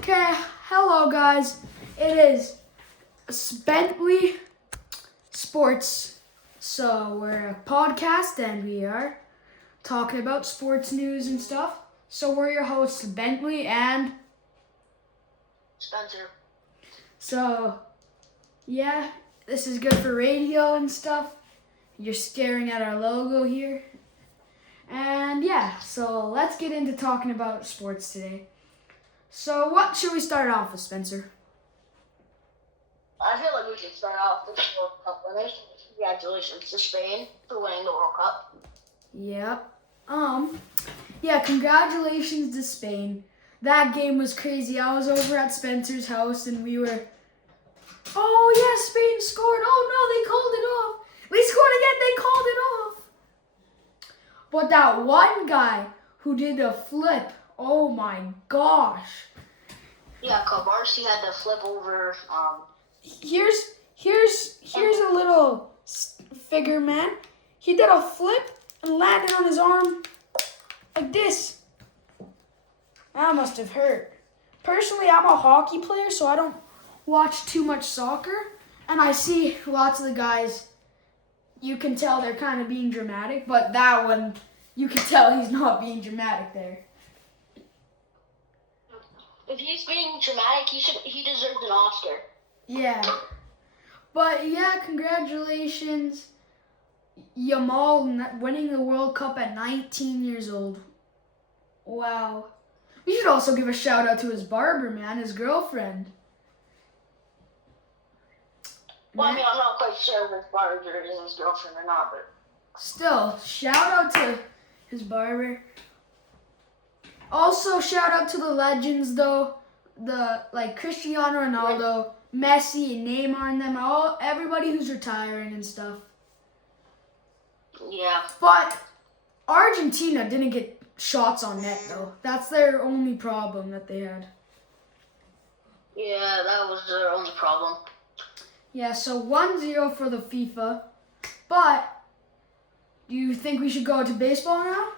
Okay, hello guys. It is Bentley Sports. So we're a podcast and we are talking about sports news and stuff. So we're your hosts, Bentley and Spencer. So yeah, this is good for radio and stuff. You're staring at our logo here. And yeah, so let's get into talking about sports today. So what should we start off with, Spencer? I feel like we should start off with the World Cup winners. Congratulations to Spain for winning the World Cup. Yep. Yeah, congratulations to Spain. That game was crazy. I was over at Spencer's house and we were, oh yeah, Spain scored. Oh no, they called it off. They scored again, they called it off. But that one guy who did a flip, oh my gosh. Yeah, Kabarsi had to flip over. Here's a little figure, man. He did a flip and landed on his arm like this. That must have hurt. Personally, I'm a hockey player, so I don't watch too much soccer. And I see lots of the guys, you can tell they're kind of being dramatic, but that one, you can tell he's not being dramatic there. If he's being dramatic, he deserves an Oscar. Yeah. But yeah, congratulations. Yamal winning the World Cup at 19 years old. Wow. We should also give a shout out to his barber, man, his girlfriend. Well, I mean, I'm not quite sure if his barber is his girlfriend or not, but Still, shout out to his barber. Also, shout out to the legends, though. Like Cristiano Ronaldo, Messi, Neymar, and them. Everybody who's retiring and stuff. yeah. But Argentina didn't get shots on net, though. That's their only problem that they had. Yeah, that was their only problem. Yeah, so 1-0 for the FIFA. But do you think we should go to baseball now?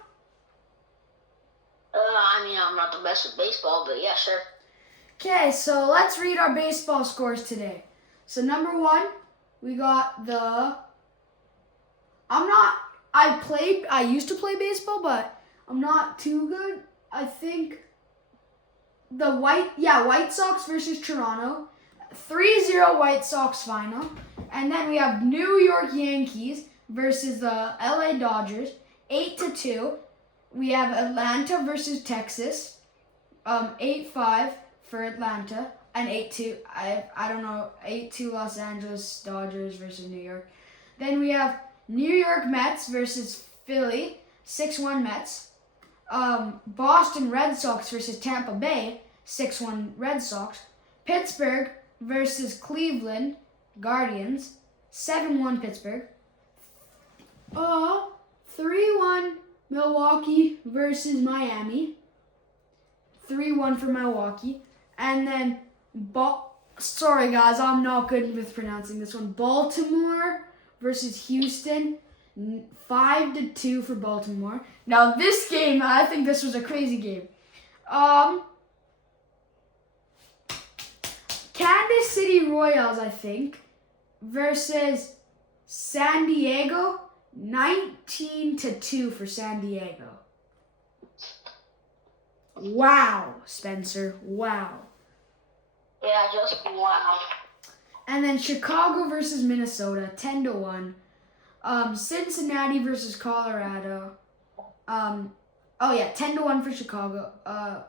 I mean, I'm not the best at baseball, but yeah, sure. Okay, so let's read our baseball scores today. So number 1, we got the... I used to play baseball, but I'm not too good. I think the White Sox versus Toronto. 3-0 White Sox final. And then we have New York Yankees versus the LA Dodgers. 8-2. We have Atlanta versus Texas. 8-5 for Atlanta. And 8-2, I don't know, 8-2 Los Angeles Dodgers versus New York. Then we have New York Mets versus Philly. 6-1 Mets. Boston Red Sox versus Tampa Bay. 6-1 Red Sox. Pittsburgh versus Cleveland Guardians. 7-1 Pittsburgh. 3-1 Milwaukee versus Miami. 3-1 for Milwaukee. And then, sorry guys, I'm not good with pronouncing this one. Baltimore versus Houston. 5-2 for Baltimore. Now this game, I think this was a crazy game. Kansas City Royals, I think, versus San Diego. 19-2 for San Diego. Wow, Spencer. Wow. Yeah, just wow. And then Chicago versus Minnesota, 10-1. Cincinnati versus Colorado. 10-1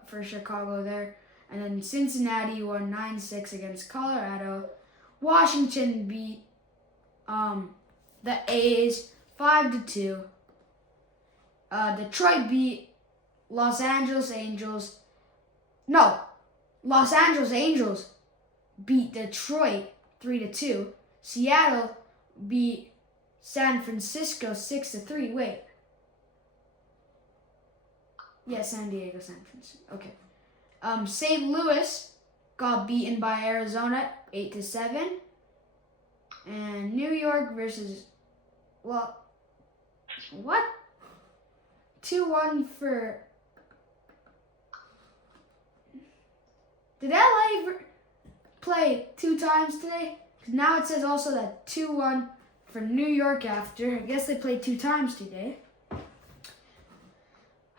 for Chicago there. And then Cincinnati won 9-6 against Colorado. Washington beat the A's 5-2. Detroit beat Los Angeles Angels beat Detroit 3-2. Seattle beat San Francisco 6-3. Wait. Yeah, San Diego, San Francisco. Okay. St. Louis got beaten by Arizona 8-7. And New York versus 2-1 for Did LA play 2 times today? 'Cause now it says also that 2-1 for New York after. I guess they played 2 times today.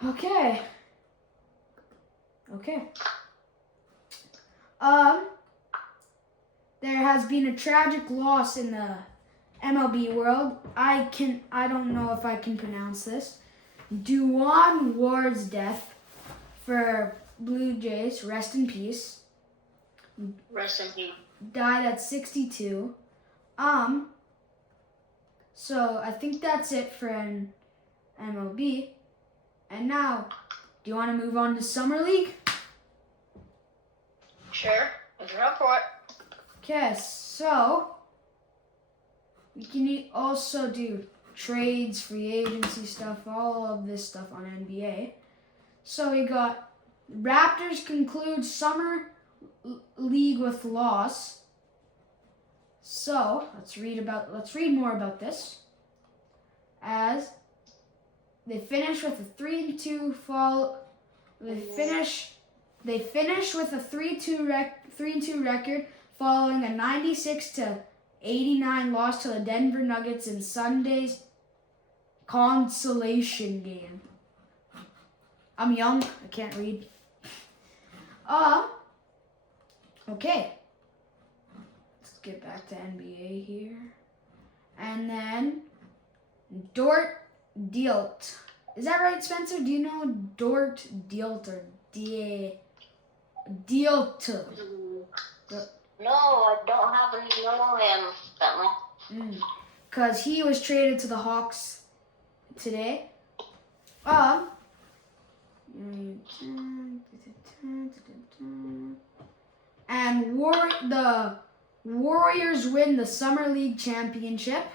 Okay. There has been a tragic loss in the MLB world. I don't know if I can pronounce this. Duan Ward's death for Blue Jays. Rest in peace. Rest in peace. Died at 62. So I think that's it for an MLB. And now, do you want to move on to Summer League? Sure. If you're up for it. Okay, so we can also do trades, free agency stuff, all of this stuff on NBA. So we got Raptors conclude Summer League with loss. So let's read more about this. As they finish with a 3-2 fall. They finish with a 3-2 record following a 96-89 loss to the Denver Nuggets in Sunday's consolation game. I'm young, I can't read. Okay. Let's get back to NBA here. And then Dort Dielt. Is that right, Spencer? Do you know Dort Dielt or Dielt? No, I don't have any know him, Bentley. Because he was traded to the Hawks today. And the Warriors win the Summer League championship.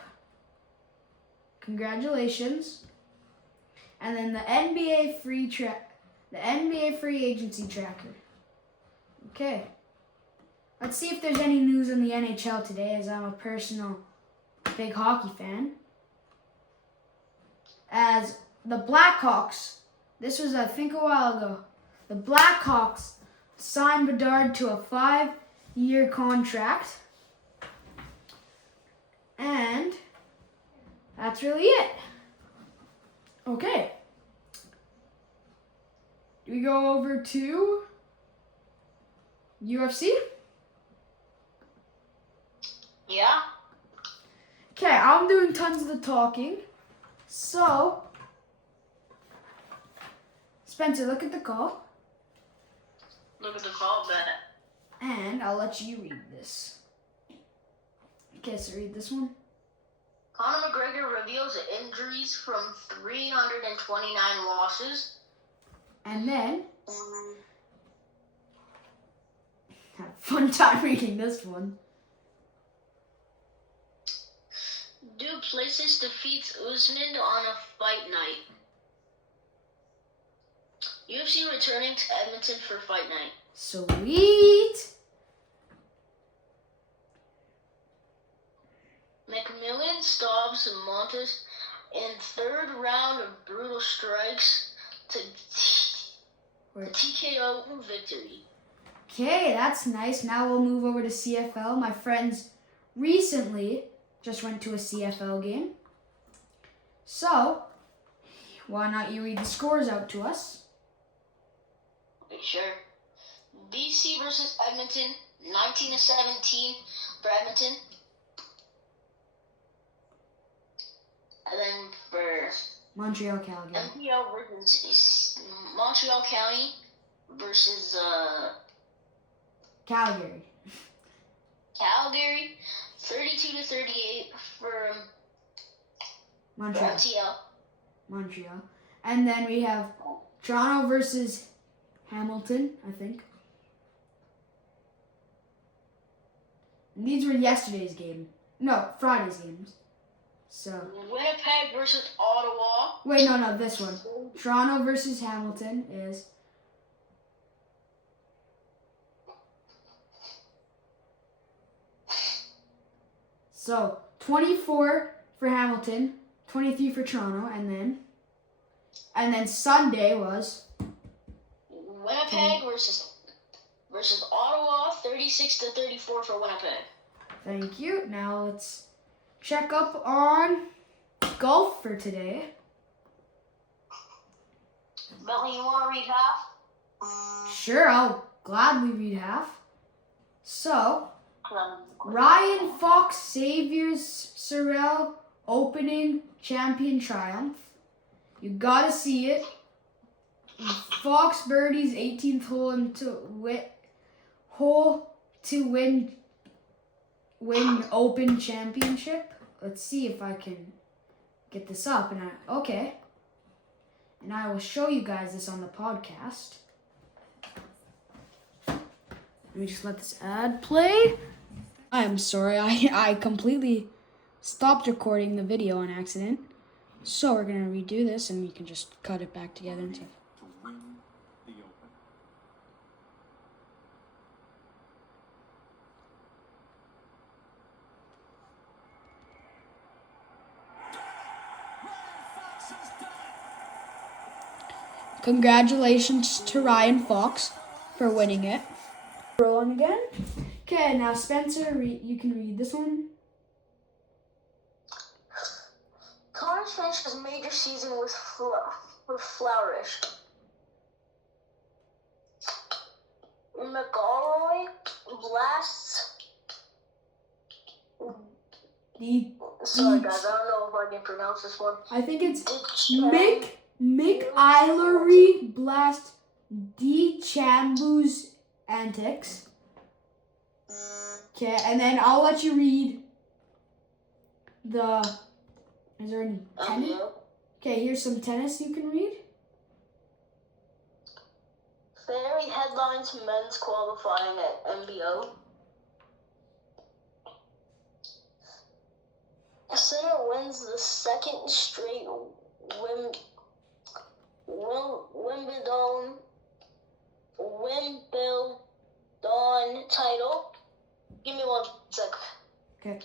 Congratulations. And then the NBA free agency tracker. Okay. Let's see if there's any news in the NHL today, as I'm a personal big hockey fan. As the Blackhawks, this was I think a while ago, the Blackhawks signed Bedard to a 5-year contract. And that's really it. Okay. Do we go over to UFC? Yeah. Okay, I'm doing tons of the talking. So, Spencer, look at the call. Look at the call, Bennett. And I'll let you read this. Okay, so read this one. Conor McGregor reveals injuries from 329 losses. And then, had a fun time reading this one. Duplessis defeats Usman on a fight night. UFC returning to Edmonton for fight night. Sweet. McMillan stops Montes in 3rd round of brutal strikes to TKO victory. Okay, that's nice. Now we'll move over to CFL. My friends recently just went to a CFL game. So, why not you read the scores out to us? Okay, sure. BC versus Edmonton, 19-17 for Edmonton. And then for Montreal, Calgary. MPL versus Montreal County versus Calgary. Calgary, 32-38 for Montreal. MTL. Montreal. And then we have Toronto versus Hamilton, I think. And these were yesterday's game. No, Friday's games. So. Winnipeg versus Ottawa. Wait, no, this one. Toronto versus Hamilton is. So, 24 for Hamilton, 23 for Toronto, and then Sunday was Winnipeg versus versus Ottawa, 36-34 for Winnipeg. Thank you. Now let's check up on golf for today. Bentley, you want to read half? Sure, I'll gladly read half. So, Um, Ryan Fox Xavier's Sorel opening champion triumph. You gotta see it. Fox birdies 18th hole to win Open championship. Let's see if I can get this up. Okay. And I will show you guys this on the podcast. Let me just let this ad play. I am sorry, I completely stopped recording the video on accident. So we're gonna redo this and we can just cut it back together and stuff. To win the Open. Congratulations to Ryan Fox for winning it. Rolling again. Okay, now Spencer, you can read this one. Connors finished his major season with flourish. McElroy blasts. Sorry guys, I don't know if I can pronounce this one. I think it's Mick Eilery blast DeChambeau's antics. Okay, and then I'll let you read the. Is there any tennis? Yeah. Okay, here's some tennis you can read. Ferry headlines men's qualifying at MBO. Sinner wins the second straight Wimbledon title. Give me 1 sec. Okay.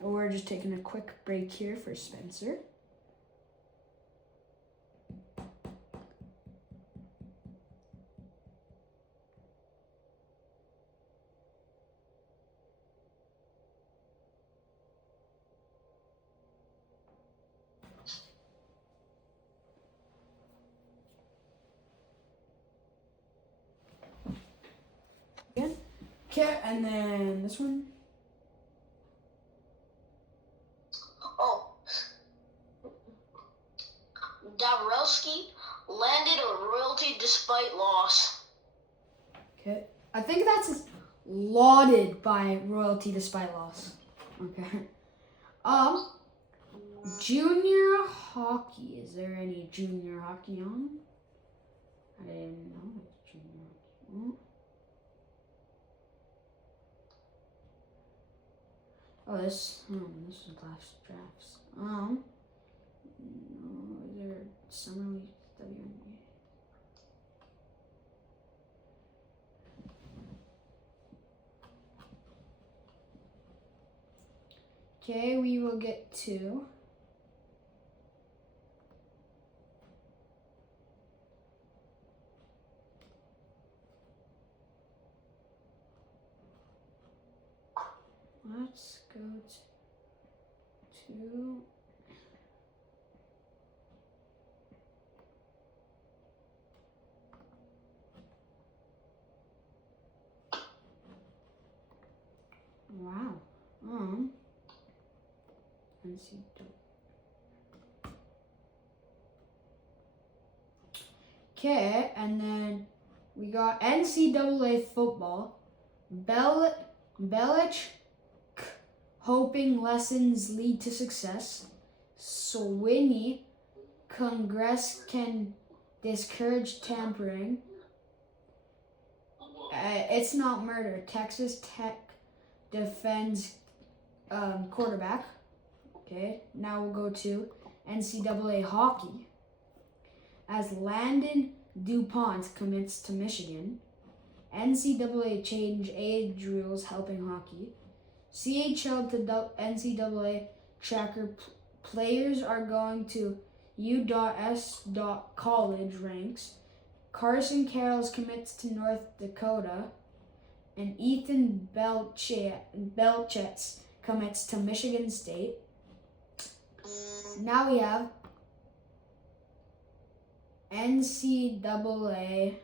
We're just taking a quick break here for Spencer. Again. Okay, and then this one. Oh. Dabrowski landed a royalty despite loss. Okay. I think that's lauded by royalty despite loss. Okay. Junior hockey. Is there any junior hockey on? I didn't know it's junior hockey. Oh, this is last drafts. No, is there summer league WNBA? Okay, we will get to let's go to wow. Let's see. Okay, and then we got NCAA football. Belichick hoping lessons lead to success. Sweeney, Congress can discourage tampering. It's not murder. Texas Tech defends quarterback. Okay, now we'll go to NCAA hockey. As Landon DuPont commits to Michigan. NCAA change age rules helping hockey. CHL to NCAA tracker players are going to U.S.College ranks. Carson Carrolls commits to North Dakota. And Ethan Belchetz commits to Michigan State. Now we have NCAA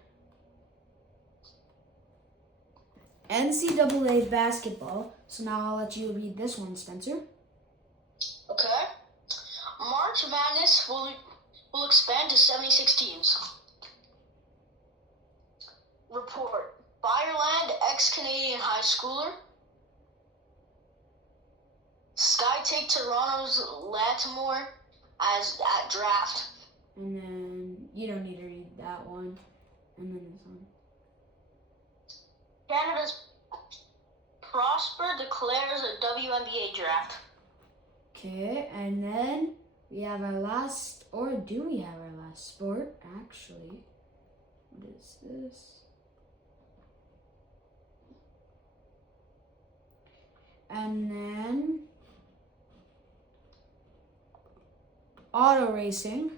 basketball. So now I'll let you read this one, Spencer. Okay. March Madness will expand to 76 teams. Report. Fireland, ex-Canadian high schooler. Sky take Toronto's Lattimore at draft. And then you don't need to read that one. And then this one. Canada's Prosper declares a WNBA draft. Okay, and then we have our last, or do we have our last sport, actually? What is this? And then auto racing.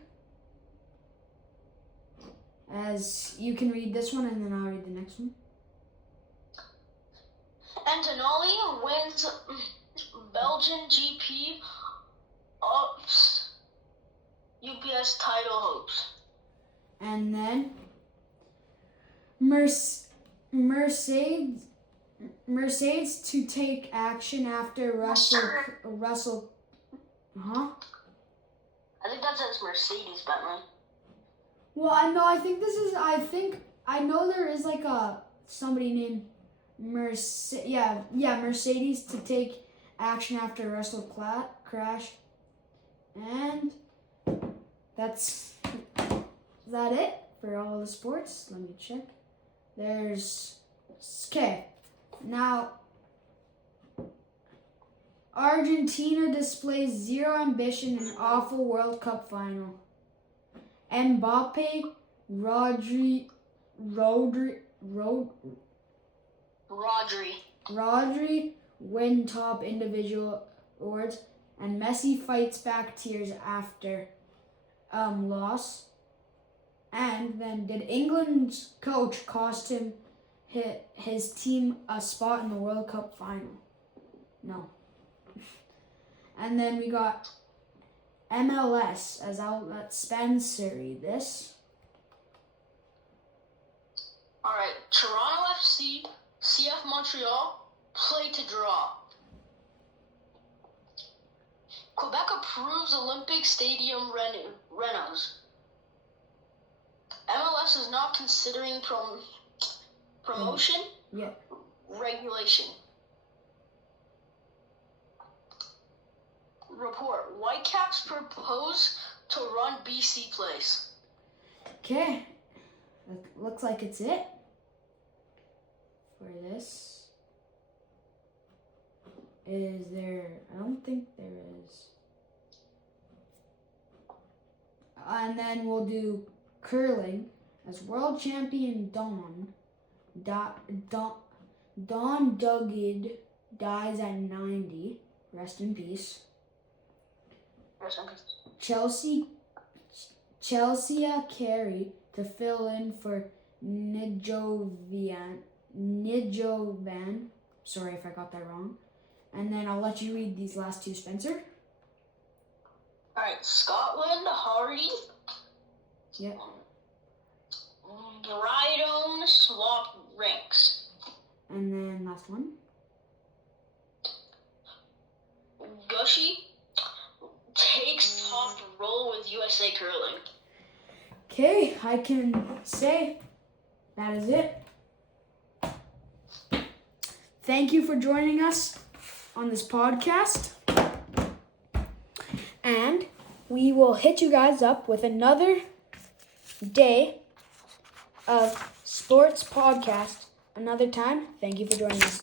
As you can read this one and then I'll read the next one. Antonelli wins Belgian GP ups UPS title hopes. And then Mercedes to take action after Russell. Huh? I think that says Mercedes Bentley. Well, I know there is like somebody named Mercedes to take action after Russell crash. And that's that it for all the sports. Let me check. Okay. Now, Argentina displays zero ambition in awful World Cup final. Mbappe, Rodri win top individual awards, and Messi fights back tears after loss. And then, did England's coach cost his team a spot in the World Cup final? No. And then we got MLS, as I'll let Spencer read this. Alright, Toronto FC, CF Montreal, play to draw. Quebec approves Olympic Stadium renos. MLS is not considering promotion regulation. Report. Whitecaps propose to run BC Place. Okay. Looks like it's it for this. Is there? I don't think there is. And then we'll do curling as world champion Don Duguid dies at 90. Rest in peace. Chelsea Carey to fill in for Nijovan. Sorry if I got that wrong. And then I'll let you read these last two, Spencer. Alright, Scotland, Hardy. Yep. Brydone swap ranks. And then last one. Gushy takes top role with USA Curling. Okay, I can say that is it. Thank you for joining us on this podcast. And we will hit you guys up with another day of sports podcast another time. Thank you for joining us.